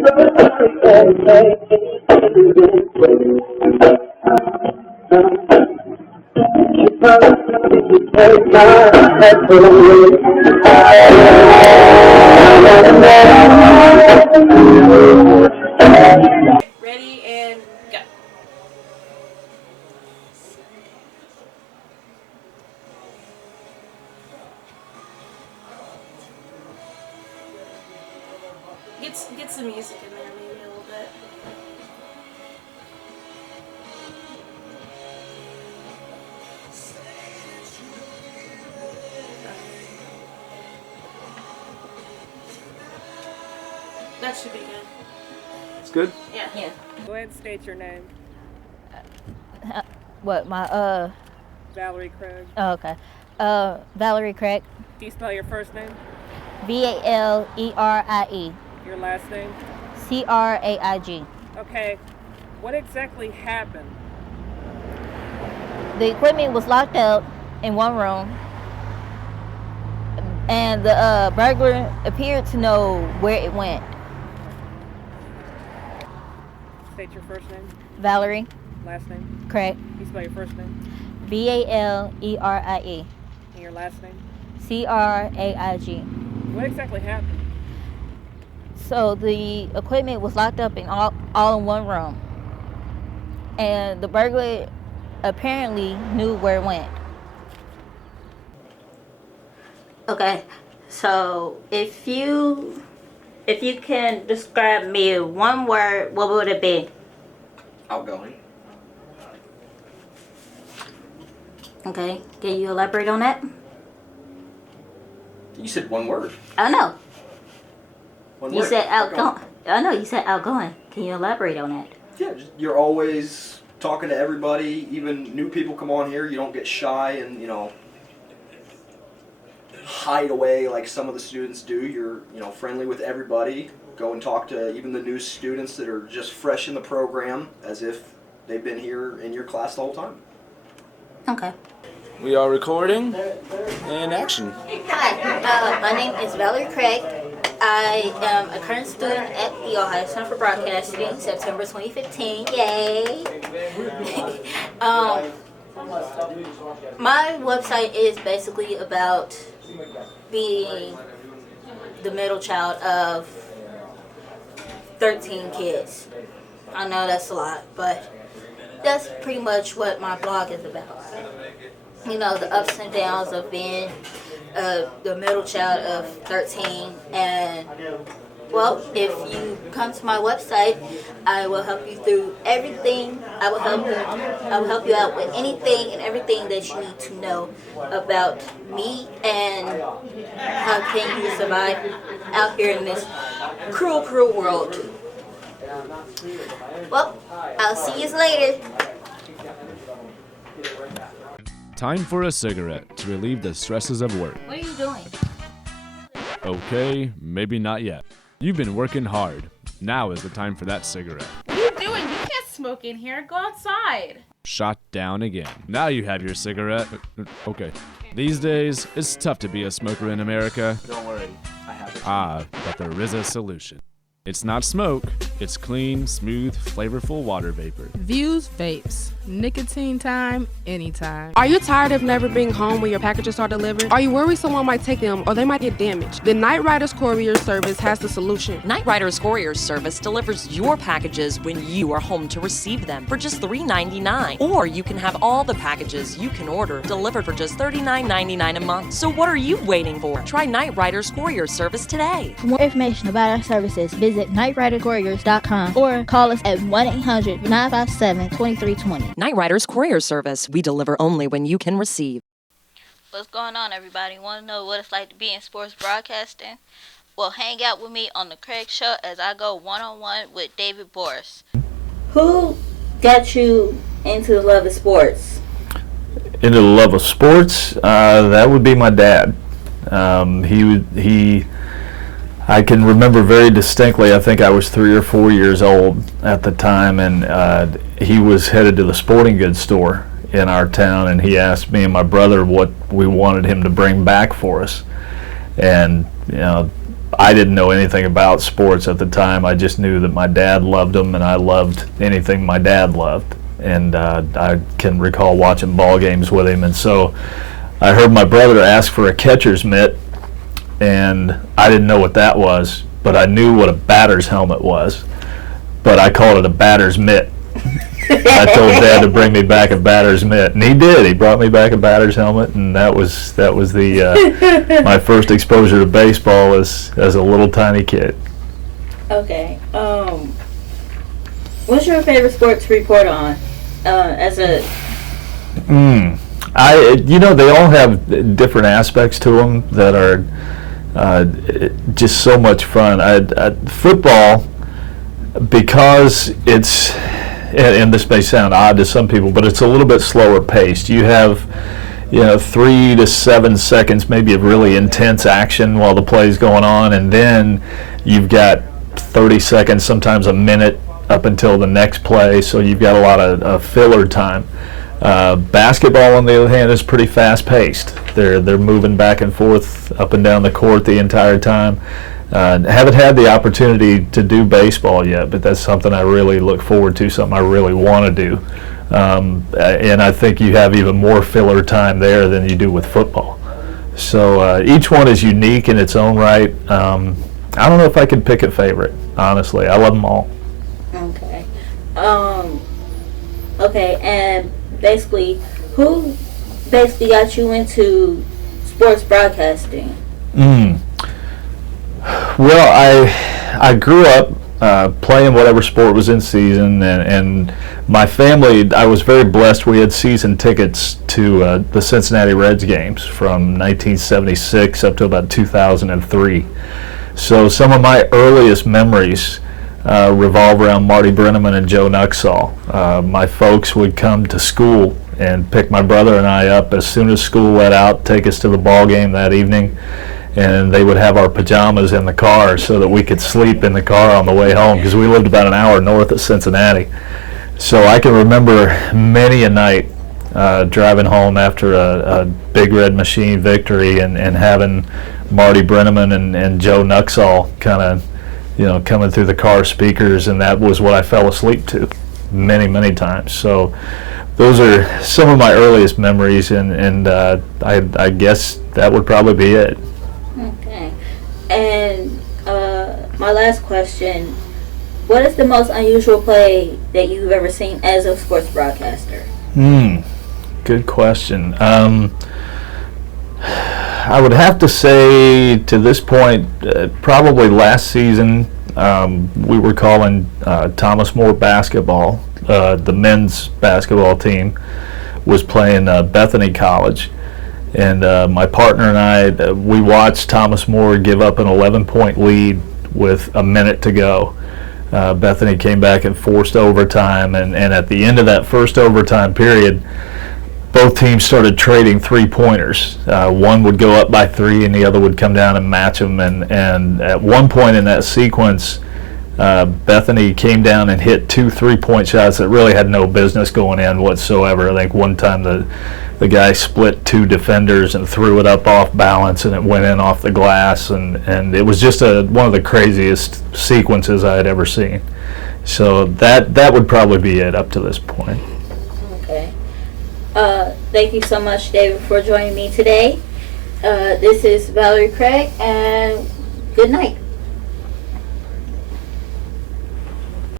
Ready and go. Get some music in there, maybe a little bit. That should be good. It's good? Yeah. Yeah. Go ahead and state your name. What, Valerie Craig. oh, okay. Valerie Craig. Do you spell your first name? Valerie. Your last name? Craig. Okay. What exactly happened? The equipment was locked out in one room, and the burglar appeared to know where it went. State your first name. Valerie Last name? Craig. Do you spell your first name? Valerie. And your last name? Craig. What exactly happened? So the equipment was locked up in all in one room, and the burglar apparently knew where it went. Okay, so if you can describe me in one word, what would it be? Outgoing. Okay, can you elaborate on that? You said one word. I know. One You word. said outgoing. I know you said outgoing. Can you elaborate on that? Yeah, you're always talking to everybody. Even new people come on here. You don't get shy and, hide away like some of the students do. You're, friendly with everybody. Go and talk to even the new students that are just fresh in the program as if they've been here in your class the whole time. Okay. We are recording and action. Hi, my name is Valerie Craig. I am a current student at the Ohio Center for Broadcasting, September 2015. Yay! My website is basically about being the middle child of 13 kids. I know that's a lot, but that's pretty much what my blog is about. The ups and downs of being the middle child of 13. And, well, if you come to my website, I will help you through everything. I will help you out with anything and everything that you need to know about me and how can you survive out here in this cruel, cruel world. Well, I'll see you later. Time for a cigarette to relieve the stresses of work. What are you doing? Okay, maybe not yet. You've been working hard. Now is the time for that cigarette. What are you doing? You can't smoke in here. Go outside. Shot down again. Now you have your cigarette. Okay. These days, it's tough to be a smoker in America. Don't worry, I have it. But there is a solution. It's not smoke, it's clean, smooth, flavorful water vapor. Views Vapes. Nicotine time, anytime. Are you tired of never being home when your packages are delivered? Are you worried someone might take them or they might get damaged? The Night Riders Courier Service has the solution. Night Riders Courier Service delivers your packages when you are home to receive them for just $3.99. Or you can have all the packages you can order delivered for just $39.99 a month. So what are you waiting for? Try Night Riders Courier Service today. For more information about our services, visit nightridercouriers.com or call us at 1-800-957-2320. Night Riders Courier Service. We deliver only when you can receive. What's going on, everybody? Want to know what it's like to be in sports broadcasting? Well, hang out with me on the Craig Show as I go one-on-one with David Boris. Who got you into the love of sports? Into the love of sports? That would be my dad. I can remember very distinctly, I think I was 3 or 4 years old at the time, and he was headed to the sporting goods store in our town, and he asked me and my brother what we wanted him to bring back for us. And I didn't know anything about sports at the time. I just knew that my dad loved them, and I loved anything my dad loved. And I can recall watching ball games with him. And so I heard my brother ask for a catcher's mitt, and I didn't know what that was, but I knew what a batter's helmet was. But I called it a batter's mitt. I told Dad to bring me back a batter's mitt, and he did. He brought me back a batter's helmet, and that was the my first exposure to baseball as a little tiny kid. Okay. What's your favorite sport to report on? They all have different aspects to them that are just so much fun. Football, because it's, and this may sound odd to some people, but it's a little bit slower paced. You have 3 to 7 seconds maybe of really intense action while the play's going on, and then you've got 30 seconds, sometimes a minute up until the next play, so you've got a lot of filler time. Basketball, on the other hand, is pretty fast paced. They're moving back and forth up and down the court the entire time. Haven't had the opportunity to do baseball yet, but that's something I really look forward to, something I really want to do. And I think you have even more filler time there than you do with football. So each one is unique in its own right. I don't know if I could pick a favorite, honestly. I love them all. Okay. Okay, and basically, who got you into sports broadcasting? Well, I grew up playing whatever sport was in season, and my family, I was very blessed. We had season tickets to the Cincinnati Reds games from 1976 up to about 2003. So some of my earliest memories revolve around Marty Brennaman and Joe Nuxall. My folks would come to school and pick my brother and I up as soon as school let out, take us to the ball game that evening, and they would have our pajamas in the car so that we could sleep in the car on the way home, because we lived about an hour north of Cincinnati. So I can remember many a night driving home after a Big Red Machine victory and having Marty Brennaman and Joe Nuxall kind of coming through the car speakers, and that was what I fell asleep to many times. So those are some of my earliest memories, and I guess that would probably be it. Okay. And my last question, what is the most unusual play that you've ever seen as a sports broadcaster? Good question. I would have to say, to this point, probably last season, we were calling Thomas More basketball. The men's basketball team was playing Bethany College, and my partner and I, we watched Thomas More give up an 11-point lead with a minute to go. Bethany came back and forced overtime, and at the end of that first overtime period, both teams started trading three-pointers. One would go up by 3 and the other would come down and match them, and at one point in that sequence, Bethany came down and hit 2 3-point shots that really had no business going in whatsoever. I think one time the guy split 2 defenders and threw it up off balance, and it went in off the glass, and it was just one of the craziest sequences I had ever seen. So that would probably be it up to this point. Okay. Thank you so much, David, for joining me today. This is Valerie Craig, and good night.